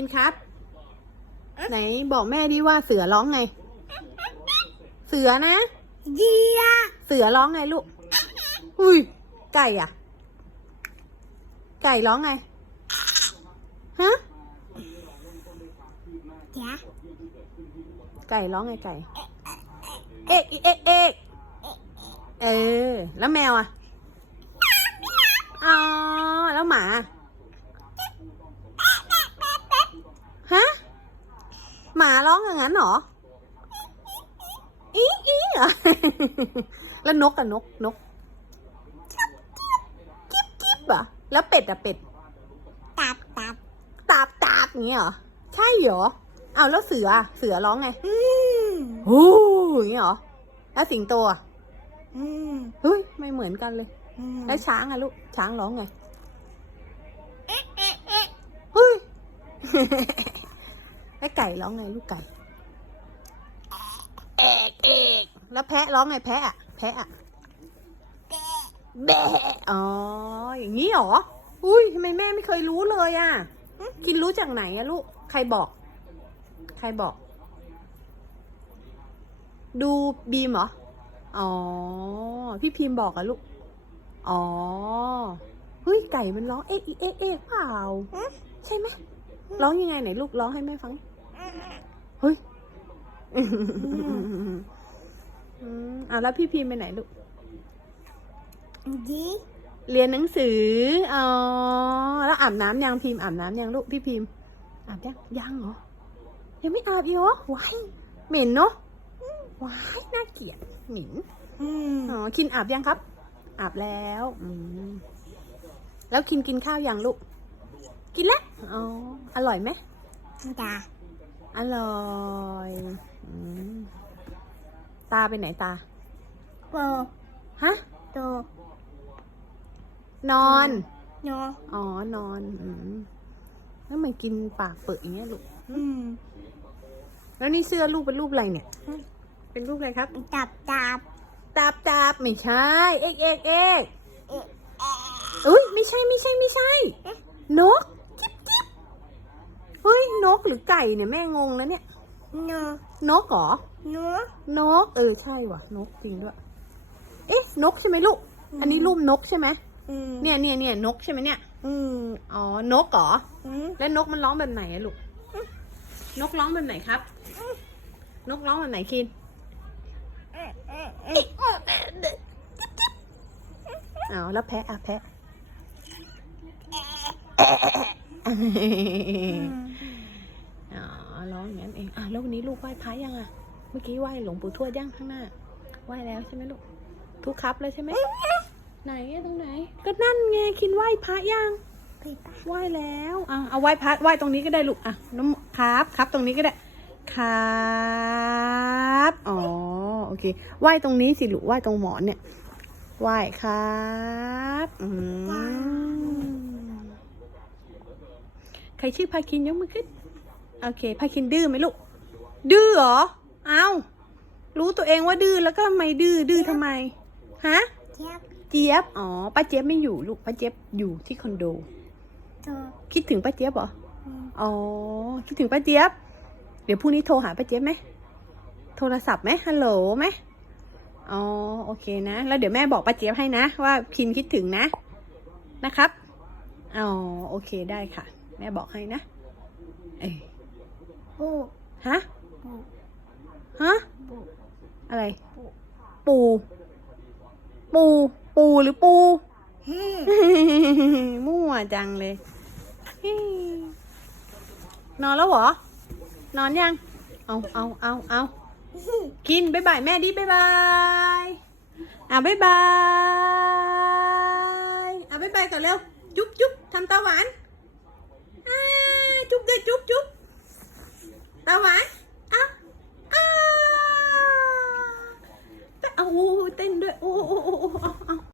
กินครับ ไหนบอกแม่ดิว่าเสือร้องไง เสือนะเดียเสือร้องไงลูก อุ้ย ไก่อะไก่ร้องไง ฮะเดียไก่ร้องไงไก่ เอกเอกเอกเออ แล้วแมวอะ อ๋อ แล้วหมา ฮะ หมาร้ องอย่างนั้นเหรออีอีเหรอแล้วนกอะนกนกกิ๊บกิ๊บอะแล้วเป็ดอะเป็ดตับตับตาบตาบอย่างเงี้ยเหรอใช่เหรออ้าวแล้วเสืออะเสือร้องไงอืมโอ้อย่างเงี้ยเหรอแล้วสิงโตอะอืมเฮ้ยไม่เหมือนกันเลยอืมแล้วช้างอะลูกช้างร้องไงเฮ้ยแล้วไก่ร้องไงลูกไก่ เอกเอกแล้วแพะร้องไงแพะอะแพะอะแบะอ๋อ อย่างนี้เหรอ อุ้ยทำไมแม่ไม่เคยรู้เลยอะกินรู้จากไหนอะลูก ใครบอก ใครบอก ดูบีมเหรอ อ๋อ พี่พิมพ์บอกอะลูก อ๋อ เฮ้ยไก่มันร้องเอ๊ะอีเอ๊ะเอ๊ะเปล่า ใช่ไหมร้องยังไงไหนลูกร้องให้แม่ฟัง เฮ้ย อืมอะแล้วพี่พิมพ์ไปไหนลูก ดีเรียนหนังสือ อ๋อ แล้วอาบน้ำยังพิมพ์อาบน้ำยังลูกพี่พิมพ์อาบยังยังเหรอ ยังไม่อาบอีกเหรอว้ายเหม็นเนาะว้ายน่าเกลียดเหม็นอืมอ๋อ คินอาบยังครับ อาบแล้วอืมแล้วคินกินข้าวยังลูก กินแล้ว อ๋อ อร่อยไหมตาอร่อยอืมตาไปไหนตา โปฮะ โตนอนโนอ๋อ นอนอืมแล้วมันกินปากเปิดอย่างเงี้ยลูก อืมแล้วนี่เสื้อลูกเป็นรูปอะไรเนี่ย เป็นรูปอะไรครับตับตับตาบตาบไม่ใช่ เอกเอกเอกเอ๊ะอุ้ยไม่ใช่ไม่ใช่ไม่ใช่ นกจิ๊บจิ๊บเฮ้ยนกหรือไก่เนี่ยแม่งงแล้วเนี่ยโนนกเหรอโนนกเออใช่ว่ะ นกจริงด้วยเอ๊ะ นกใช่ไหมลูก อันนี้รูปนกใช่ไหมอืมเนี่ยเนี่ยเนี่ยนกใช่ไหมเนี่ย อืมอ๋อ นกเหรอ อืมแล้วนกมันร้องแบบไหนอะลูก นกร้องแบบไหนครับ นกร้องแบบไหนคินเอ๊ะเอ๊ะเอ๊ะอ๋อแล้วแพะอะแพะอืมอ๋อร้องอย่างนั้นเองอะแล้ววันนี้ลูกไหว้พระยังอะเมื่อกี้ไหว้หลวงปู่ทวดยังข้างหน้า ไหว้แล้วใช่ไหมลูก ทุกครับแล้วใช่ไหมไหนตรงไหน ก็นั่นไงคินไหว้พระยังไหว้แล้วอะเอาไหว้พระไหว้ตรงนี้ก็ได้ลูกอะน้ำครับครับตรงนี้ก็ได้ครับอ๋อโอเคไหว้ตรงนี้สิลูกไหว้ตรงหมอนเนี่ยไหว้ครับอืมใครชื่อพาคินยกมือขึ้นโอเคพาคินดื้อไหมลูกดื้อเหรอเอ้ารู้ตัวเองว่าดื้อแล้วก็ไม่ดื้อดื้อทำไม ฮะ เจี๊ยบเจี๊ยบ อ๋อ ป้าเจี๊ยบไม่อยู่ลูก ป้าเจี๊ยบอยู่ที่คอนโดโตคิดถึงป้าเจี๊ยบเหรออืมอ๋อ คิดถึงป้าเจี๊ยบ เดี๋ยวพรุ่งนี้โทรหาป้าเจี๊ยบไหม โทรศัพท์ไหมฮัลโหลไหมอ๋อ โอเคนะ แล้วเดี๋ยวแม่บอกป้าเจี๊ยบให้นะ ว่าคินคิดถึงนะ นะครับ อ๋อ โอเคได้ค่ะ แม่บอกให้นะ เอ้ยปูฮะ ปูฮะ ปูอะไร ปู ปู ปูปูหรือปู มั่วจังเลย นอนแล้วเหรอ นอนยัง เอาเอาเอาเอากินบ๊ายบายแม่ดิบ๊ายบายเอาบ๊ายบายเอาบ๊ายบายก่อนเร็ว จุ๊บจุ๊บทำตาหวานจุ๊บด้วยจุ๊บจุ๊บตาหวาน